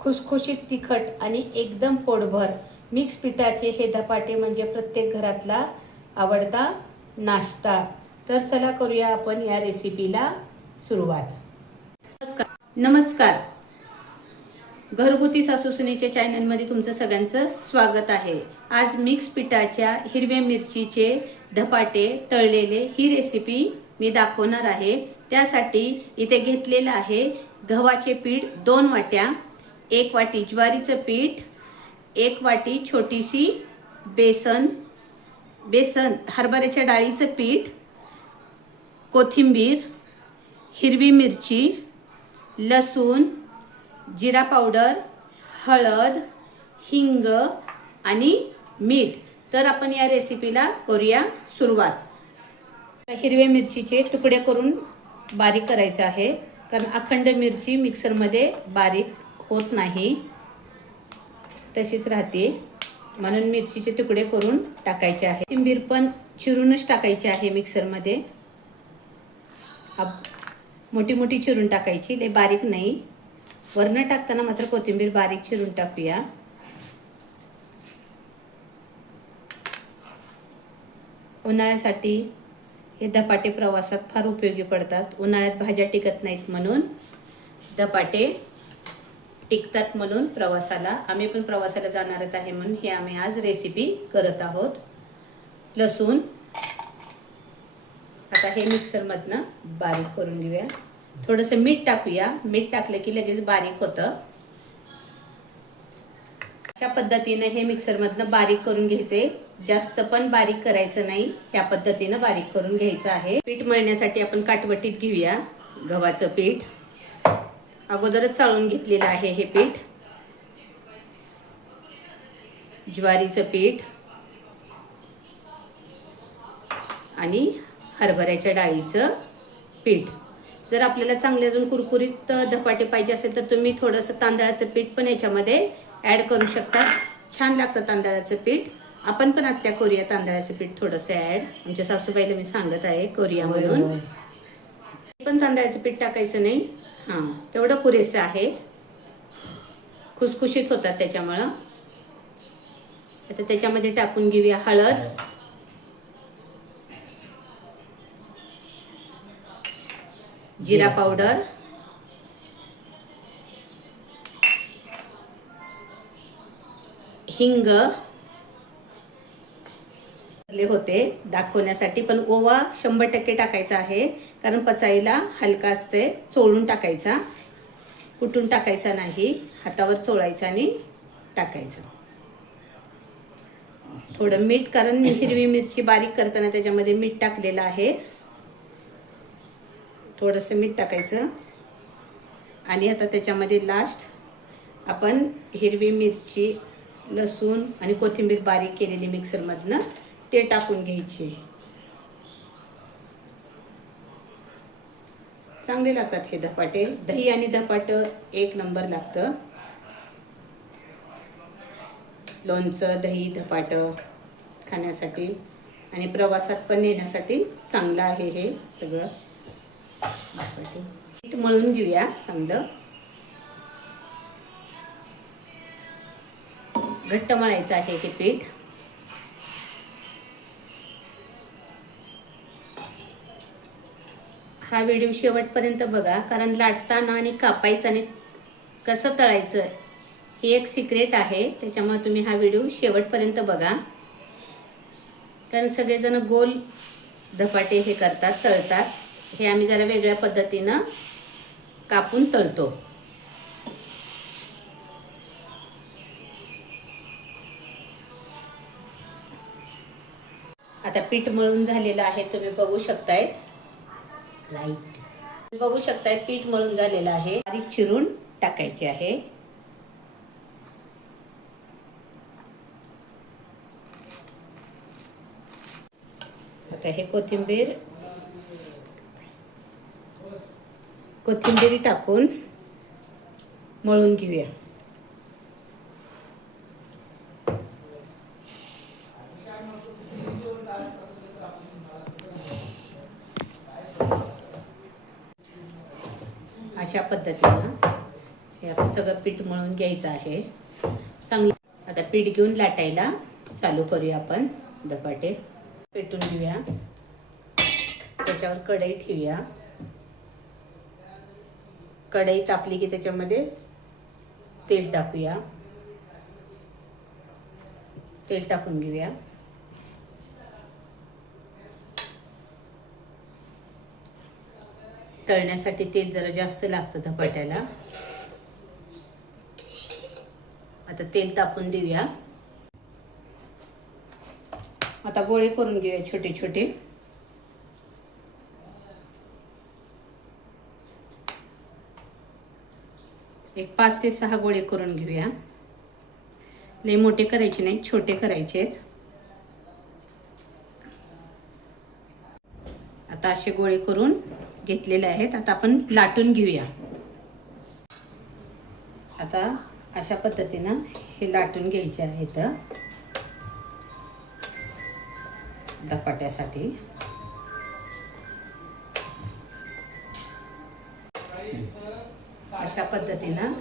खुसखुशीत तिखट आणि एकदम पोटभर मिक्स पिठाचे हे धपाटे म्हणजे प्रत्येक घरातला आवडता नाश्ता। तर चला करूया आपण या रेसिपीला सुरुवात। नमस्कार, घरगुती सासू सुनेच्या चॅनलमध्ये तुमचं सगळ्यांचं स्वागत आहे। आज मिक्स पिठाच्या हिरव्या मिरचीचे धपाटे तळलेले ही रेसिपी मी दाखवणार आहे। त्यासाठी इथे घेतलेलं आहे गव्हाचे पीठ 2 वाट्या, 1 वाटी ज्वारीचं पीठ, 1 वाटी छोटीशी बेसन हरभऱ्याच्या डाळीचं पीठ, कोथिंबीर, हिरवी मिरची, लसूण, जिरा पावडर, हळद, हिंग आणि मीठ। तर आपण या रेसिपीला करूया सुरुवात। हिरव्या मिरचीचे तुकडे करून बारीक करायचे आहे, कारण अखंड मिरची मिक्सरमध्ये बारीक होत नाही, तशीच राहते, म्हणून मिरचीचे तुकडे करून टाकायचे आहे। कोथिंबीर पण चिरूनच टाकायची आहे मिक्सरमध्ये, मोठी मोठी चिरून टाकायची, लय बारीक नाही। वरनं टाकताना मात्र कोथिंबीर बारीक चिरून टाकूया। उन्हाळ्यासाठी हे धपाटे प्रवासात फार उपयोगी पडतात। उन्हाळ्यात भाज्या टिकत नाहीत म्हणून धपाटे टिकतात, म्हणून प्रवासाला आम्ही पण प्रवासाला जाणारच आहे म्हणून हे आम्ही आज रेसिपी करत आहोत। लसूण आता हे मिक्सरमधनं बारीक करून घेऊया। थोडंसं मीठ टाकूया, मीठ टाकलं की लगेच बारीक होतं। अशा पद्धतीने हे मिक्सरमधनं बारीक करून घ्यायचे, जास्त पण बारीक करायचं नाही, ह्या पद्धतीने बारीक करून घ्यायचं आहे। पीठ मळण्यासाठी आपण काटवटीत घेऊया गव्हाचं पीठ। अगोदरच चाळून घेतलेलं आहे हे पीठ। ज्वारीचं पीठ आणि हरभऱ्याच्या डाळीचं पीठ। जर आपल्याला चांगले अजून कुरकुरीत धपाटे पाहिजे असेल तर तुम्ही थोडंसं तांदळाचं पीठ पण याच्यामध्ये ऍड करू शकता, छान लागतं तांदळाचं पीठ। आपण पण आत्या करूया तांदळाचं पीठ थोडंसं ऍड, आमच्या सासूबाईला मी सांगत आहे करूया म्हणून। पण तांदळाचं पीठ टाकायचं नाही, हां तेवढं पुरेसं आहे, खुसखुशीत होतात त्याच्यामुळं। आता त्याच्यामध्ये टाकून घेऊया हळद, जिरा पावडर, हिंग होते दाखवण्यासाठी, पण ओवा 100% टाकायचा आहे, कारण पचायला हलका असते। चोळून टाकायचा, कुटून टाकायचा नाही, हातावर चोळायचा आणि टाकायचं। थोडं मीठ, कारण हिरवी मिरची बारीक करताना त्याच्यामध्ये मीठ टाकलेलं आहे, थोडंसं मीठ टाकायचं। आणि आता त्याच्यामध्ये लास्ट आपण हिरवी मिरची, लसूण आणि कोथिंबीर बारीक केलेली मिक्सरमधनं ते टाकून घ्यायची। चांगले लागतात हे धपाटे, दही आणि धपाट एक नंबर लागतं। लोणचं, दही, धपाट खाण्यासाठी आणि प्रवासात पण नेण्यासाठी चांगलं आहे हे सगळं। पीठ मळून घेऊया चांगलं, घट्ट मळायचं आहे हे पीठ। हा व्हिडिओ शेवटपर्यंत बघा, कारण लाटताना आणि कापायचं आणि कसं तळायचं हे एक सिक्रेट आहे, त्याच्यामुळे तुम्ही हा व्हिडिओ शेवटपर्यंत बघा। कारण सगळेजण गोल धपाटे हे करतात, तळतात, हे आम्ही जरा वेगळ्या पद्धतीनं कापून तळतो। आता पीठ मळून झालेलं आहे, तुम्ही बघू शकताय, बघू शकताय पीठ मळून झालेलं आहे, बारीक चिरून टाकायचे आहे। आता हे कोथिंबीर टाकून मळून घेऊया। अशा पद्धतीनं हे आता सगळं पीठ मळून घ्यायचं आहे चांगलं। आता पीठ घेऊन लाटायला चालू करूया आपण धपाटे। पेटून घेऊया, त्याच्यावर कढई ठेवूया। कढई तापली की त्याच्यामध्ये तेल टाकूया, तेल टाकून घेऊया। तळण्यासाठी तेल जरा जास्त लागतं धपाट्याला। आता तेल तापून देऊया। आता गोळे करून घेऊया छोटे छोटे। एक 5 ते 6 गोळे करून घेऊया। लई मोठे करायचे नाही, छोटे करायचे आहेत। आता असे गोळे करून घेतलेले आहेत। आता आपण लाटून घेऊया। आता अशा पद्धतीनं हे लाटून घ्यायचे आहेत धपाट्यासाठी। अशा पद्धतीनं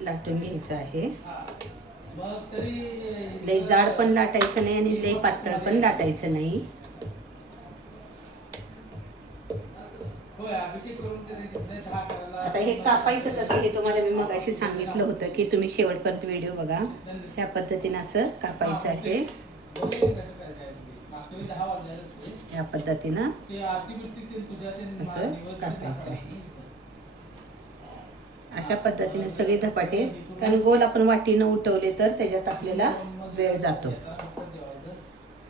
लाटून घ्यायचं आहे। लई जाड पण लाटायचं नाही आणि लई पातळ पण लाटायचं नाही। आता हे कापायचं कसं हे तुम्हाला मी मगाशी सांगितलं होतं की तुम्ही शेवटपर्यंत व्हिडिओ बघा। ह्या पद्धतीनं असं कापायचं आहे, या पद्धतीनं असं कापायचं आहे। अशा पद्धतीने सगळे धपाटे, कारण गोल आपण वाटीनं उठवले तर त्याच्यात आपल्याला वेळ जातो।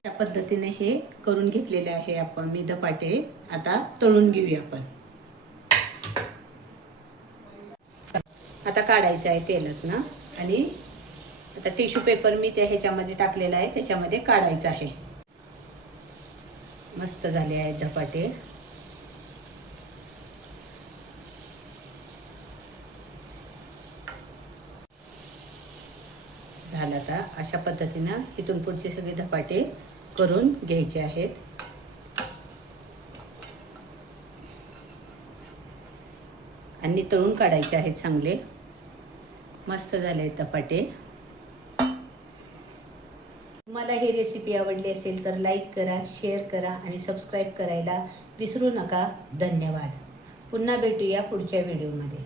त्या पद्धतीने हे करून घेतलेले आहे आपण मी धपाटे। आता तळून घेऊया आपण। आता काढायचं आहे तेलातनं आणि आता टिश्यू पेपर मी त्या ह्याच्यामध्ये टाकलेला आहे, त्याच्यामध्ये काढायचं आहे। मस्त झाले आहेत धपाटे। झालं। आता अशा पद्धतीनं इथून पुढचे सगळे धपाटे करून घ्यायचे आहेत। आणि तळून काढायचे आहेत चांगले। मस्त झाले आहेत धपाटे। तुम्हाला ही रेसिपी आवडली असेल तर लाईक करा, शेअर करा आणि सबस्क्राईब करायला विसरू नका। धन्यवाद। पुन्हा भेटूया पुढच्या व्हिडिओमध्ये।